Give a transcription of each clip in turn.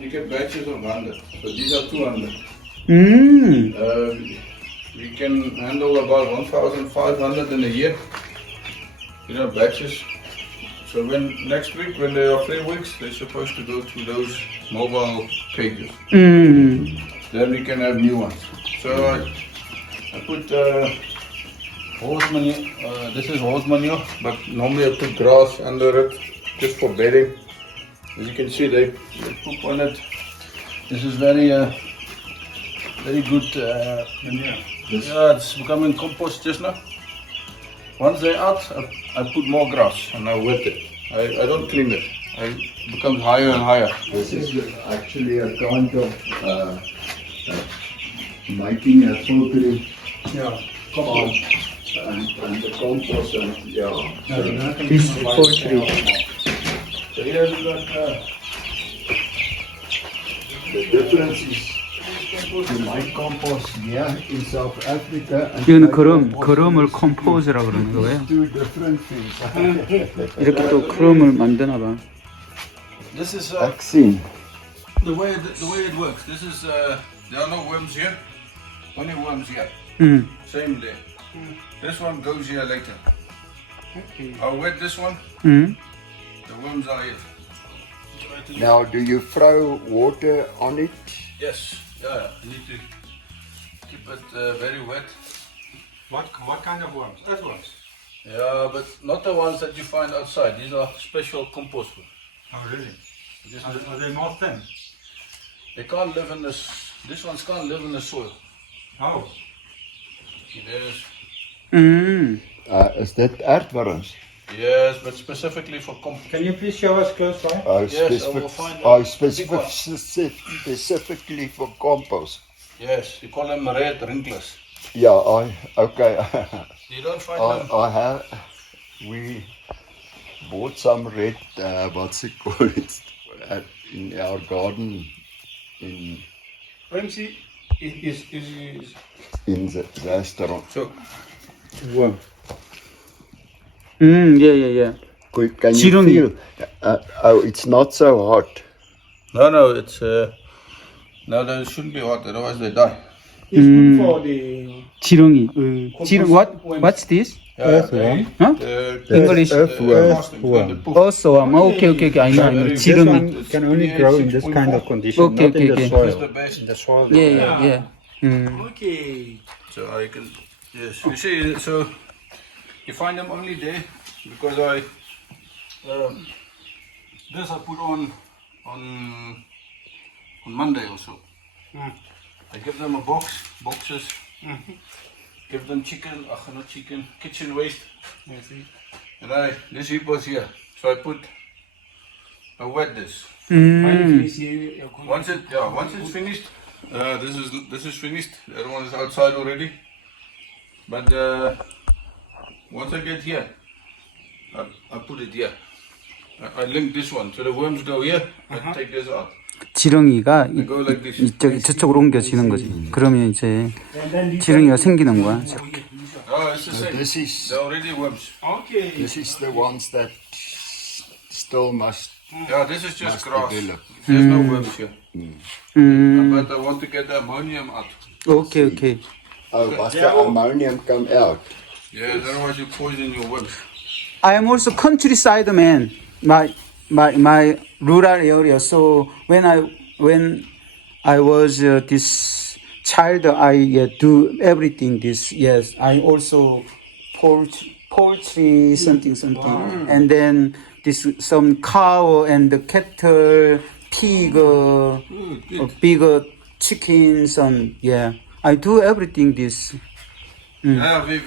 you get batches of 100. So these are 200. We can handle about 1,500 in a year. Batches. So next week, when they are 3 weeks, they're supposed to go to those mobile cages. Then we can have new ones. So I put horse manure. This is horse manure, but normally I put grass under it just for bedding. As you can see, they poop on it. This is very good. Yeah, it's becoming compost just now. Once they're out, I put more grass and I wet it. I don't clean it. It becomes higher and higher. This is actually a kind of making a poultry farm and the compost and This is poultry. So here we got the difference is you make compost here in South Africa and 이거는 거름을 컴포즈라 그러는 거예요. two different things. 이렇게 또 거름을 만드나 봐. this is Vaccine. the way it works. This is there are no worms here, only worms here. Same there. This one goes here later. I'll wet this one. The worms are here. Now, do you throw water on it? Yes. Yeah. You need to keep it very wet. What kind of worms? Earthworms. Yeah, but not the ones that you find outside. These are special compost worms. Oh, really? This Are they more thin? They can't live in this. These ones can't live in the soil. Oh. There's, Is that earthworms? yes, but specifically for compost. Can you please show us close by? Yes, I will find them. Specifically for compost. Yes, you call them red wrinklers. Yeah, okay. You don't find them. We bought some red, what's it called, in our garden in Ramsey is the restaurant. so. 우와. Yeah. Can you 지렁이. feel? It's not so hot. No, it's no, they shouldn't be hot, otherwise they die. It's good for the 지렁이. What's this? earthworm. Huh? English. Earthworm. Earthworm. Okay. I know. This 지렁이. one can only grow in this kind of condition, Okay, not in okay. the soil. That's the best. In the soil. Yeah. Okay. So I can, yes, you see, so you find them only there because this I put on Monday or so. I give them a boxes, give them chicken, not chicken, kitchen waste. And this heap was here, so I wet this. Once it's finished, this is finished. The other one is outside already. But once I get here, I put it here. I link this one, so the worms go here. I take this out. 지렁이가 They go like this. 저쪽으로 옮겨지는 거지. 그러면 이제 지렁이가 생기는 거야. Oh, it's the same. This is They're already worms. Okay. this is the ones that still must Yeah, this is just grass. develop. There's no worms here. But I want to get the ammonium out. Okay. Oh, must the ammonium come out? Yeah, otherwise you poison your worms. I am also countryside man. My rural area. So when I was this child, I do everything. This yes. I also poultry something, and then this some cow and the cattle, pig, big chickens, and yeah. I do everything this. Yeah, we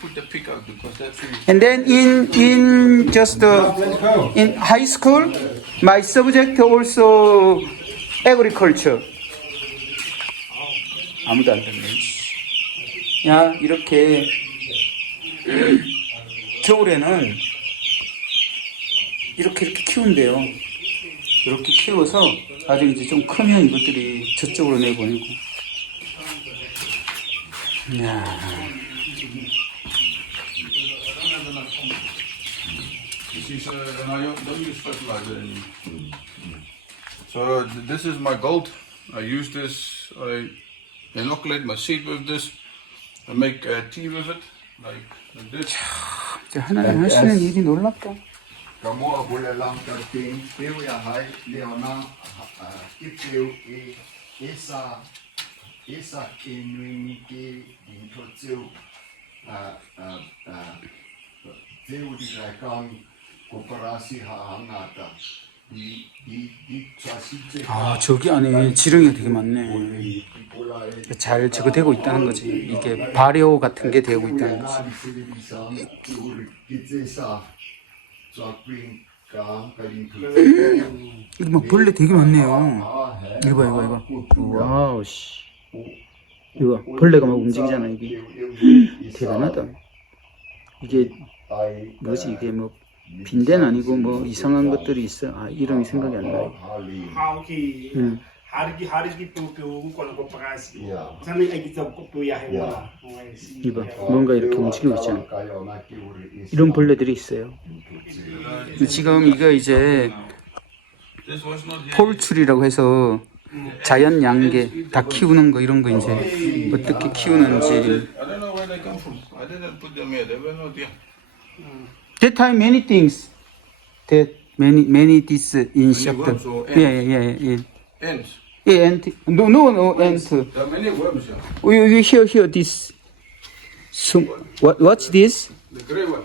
put the pig out because that's really... And then in just in high school, my subject also agriculture. 아무도 안 듣네. 야 이렇게 겨울에는 이렇게 키운대요. 이렇게 키워서 나중에 이제 좀 크면 이것들이 저쪽으로 내보내고. 야. This is, don't use fertilizer anymore. So this is my gold. I use this. I inoculate my seed with this. I make tea with it, like this. 이제 하나님 하시는 일이 놀랍다. Kamoa bole lang karting teu ya hai leona kipeu esa kinui ki into teu teu di kang koperasi hangata di chasite 아, 저기 안에 지렁이가 되게 많네. 잘 저거 되고 있다는 거지. 이게 발효 같은 게 되고 있다는 거지. 이거 막 벌레 되게 많네요. 이거 봐, 이거. 와우, 씨. 이거 벌레가 막 움직이잖아, 이게. 대단하다. 이게 뭐지, 이게 뭐 빈대는 아니고 뭐 이상한 것들이 있어. 아, 이름이 생각이 안 나요. 이봐, 뭔가 이렇게 움직이고 있잖아. 이런 벌레들이 있어요. 지금 이거 이제 폴출이라고 해서 자연양계 다 키우는 거 이런 거 이제 어떻게 키우는지. I don't know where they come from. I didn't put them here. They were not here. That time many things. That many this in shop. worms or ants? Yeah. Ants. Yeah, ant. No, ant. There are many worms here. You hear this. So, what's this? The grey one.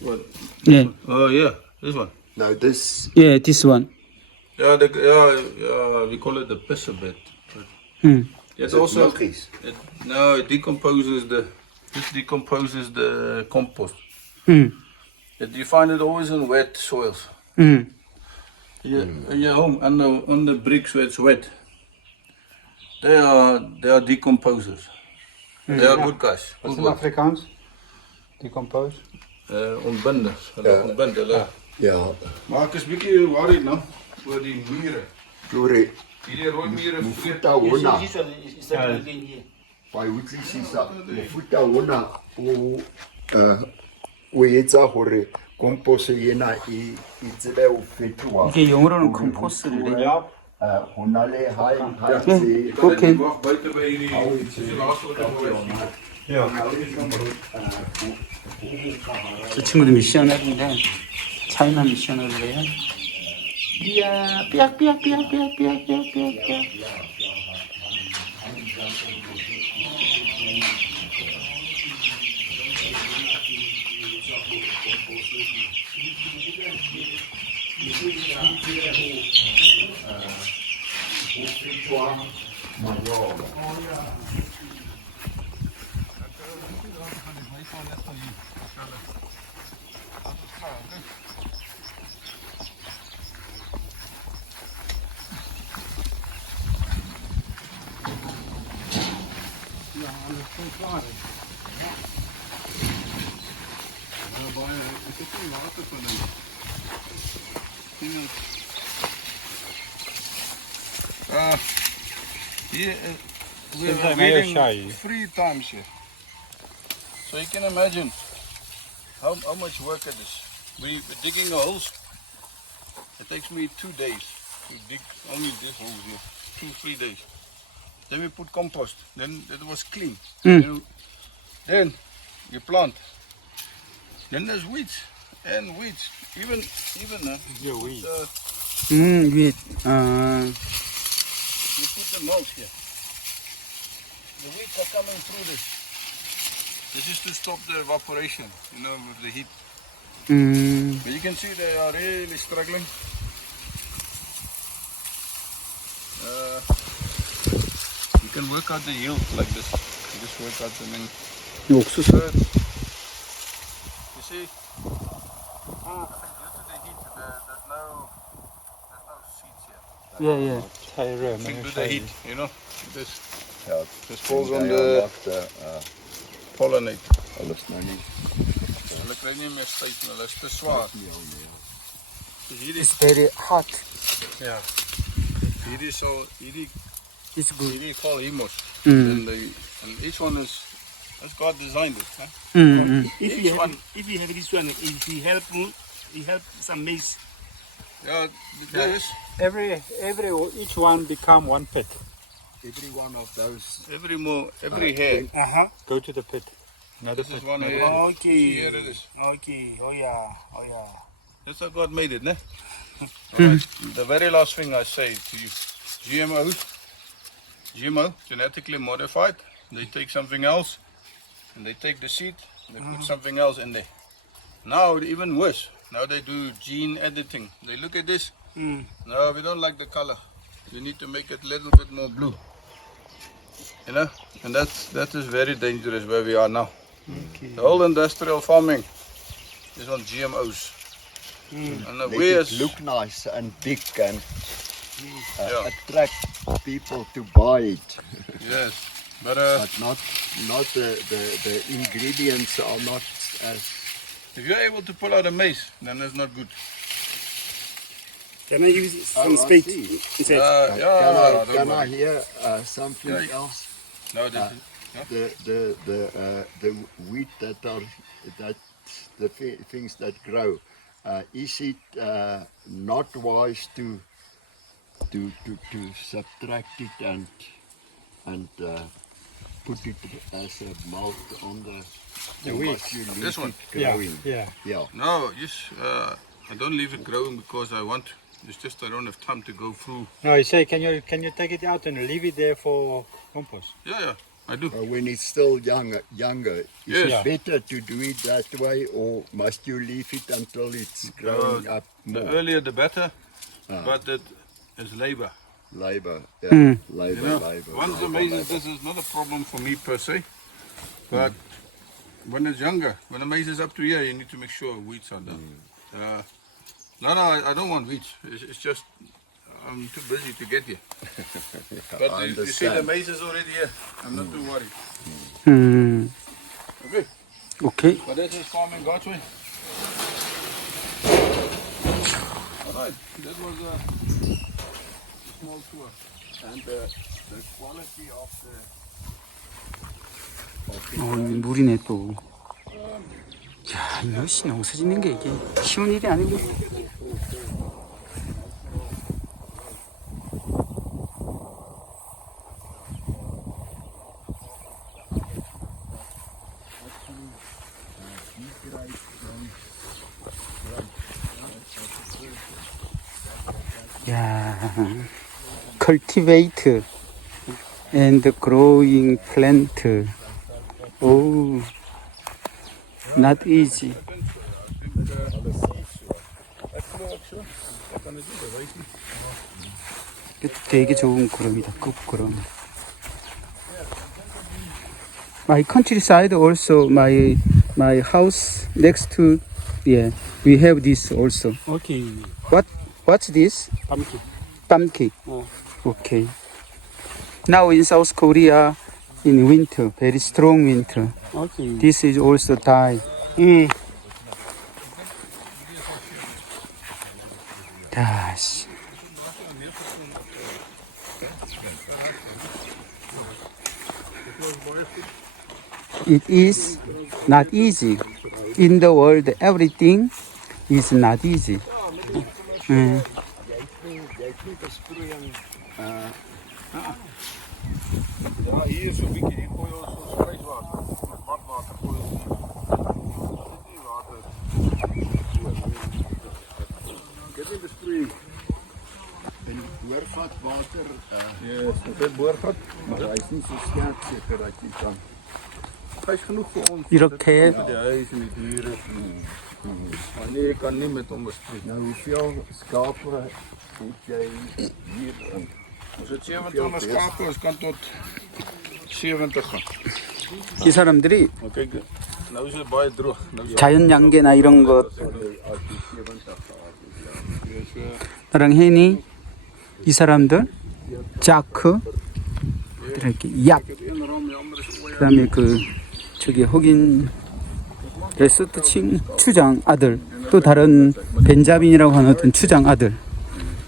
What? Yeah, Oh yeah, this one. no this yeah, this one. Yeah, we call it the pisser bed. It's also no, it decomposes the compost. You find it always in wet soils. In your home, on the bricks where it's wet. They are decomposers. They are good guys. Wat is Good in ones. Afrikaans? Decompose? Ontbinders. Ontbinden. ja Maar ik is een beetje worried nou voor die mieren. lore Die rooi mieren futa wona Ja. wa utlwisisa mofuta ona o etsa hore compost ena e tsebe ho fetoha 이게 영어로는 컴포스트래. Ja. ho na le hai 네, 오케이. wacht buiten bij jullie. Ja. 저 친구도 미셔너리인데 차이나 미셔너리래요. 이야, 삐약. Here we Is are that very weeding shy? 3 times here. So you can imagine how much work it is. We're digging a holes. It takes me 2 days to dig only this hole here. 2-3 days. Then we put compost. Then it was clean. Then you plant. Then there's weeds and weeds. Even Yeah, weeds. 위에, you put the mulch here. The weeds are coming through this. This is to stop the evaporation, with the heat. But you can see they are really struggling. You can work out the yield like this. You just work out the mean. 옥수수. You see? Due to the heat, there's no seeds here. 예. Tyre, Due to the heat, this. ja This falls on the pollinate. alles nou nie Hulle kry nie meer tyd nie, hulle is te swaar. So hierdie It's very hot. ja. Hierdie It's good. hierdie call hemos. And each one is as God designed it, huh? If you have this one, if you help he had some maize. Yeah, this. Each one become one pit. Every one of those. Every hair. Go to the pit. Another This is pit. one hair. Okay. Here it is. Okay. Oh yeah. Oh yeah. That's how God made it, ne? Alright. The very last thing I say to you, GMO, genetically modified. They take something else, and they take the seed, and they put something else in there. Now even worse. Now they do gene editing. They look at this. No, we don't like the color. We need to make it a little bit more blue. You know, and that is very dangerous where we are now. Okay. The whole industrial farming is on GMOs. And Make we it as look nice and big and Yeah. attract people to buy it. yes, but But not the ingredients are not as. if you're able to pull out a maize, then that's not good. Can I use some I spade? see. Instead? Yeah, Can I hear something Yeah. else? No, this is, The wheat that the things that grow. Is it not wise to subtract it and put it as a malt on the wheat. must you leave This one? it growing? Yeah. Yeah. no, yes, I don't leave it growing because I want. It's just I don't have time to go through. No, you say, can you take it out and leave it there for compost? Yeah, I do. When it's still younger, is Yes. it better to do it that way, or must you leave it until it's growing up The more? earlier the better, but it is labor. Labor, yeah, labor, You know, labor. once the labor, maize, labor. this is not a problem for me per se, but when it's younger, when the maize is up to here, you need to make sure weeds are done. No, I don't want weeds. It's just I'm too busy to get here. But I you see the understand. maize is already here. I'm not too worried. Okay, 오케이. but this is farming God's way. Alright, that was a small tour. And the quality of the 물이네 또. 야, 이것이 농사 짓는 게 이게 쉬운 일이 아니고. 야, cultivate and growing plant. Oh, not easy. 되게 좋은 구름이다. 끝구름. My countryside also my house next to we have this also. Okay. What's this? Pumpkin. Pumpkin. Oh. Okay. Now in South Korea in winter, very strong winter. Okay. This is also die. Gosh. It is not easy. In the world, everything is not easy. Ja, hier is zo'n beetje, hier gooi je ons spijswater. Badwater gooi je ons. Water. Dit is besproeiing. en boorgatwater. Yes, dit boorgat. Maar hij is niet zo sterk zeker dat je kan. Hij is genoeg voor ons. 이렇게 Voor de huizen, die dieren. Maar nee, je kan niet met hem besproeien. Nou, hoeveel schapen moet jij hier? Als het 27 schapen is, kan tot 70 gaan. 이 사람들이 Maar kijk, nou is het baie droog. Nou is het 자연양계나 이런 것 나랑 해니 이 사람들 자크 이렇게 약 één ram, de andere is ooi. 그다음에 그 저기 흑인 레소토 추장 아들 또 다른 벤자민이라고 하는 어떤 추장 아들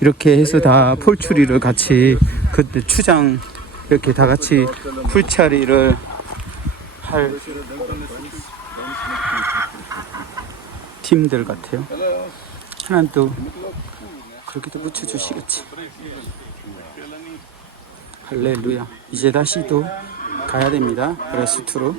이렇게 해서 다 풀처리를 같이 그때 추장 이렇게 다 같이 풀처리를 할 팀들 같아요. 하나는 또 그렇게도 붙여주시겠지. 할렐루야. 이제 다시 또 가야 됩니다. 레스토로.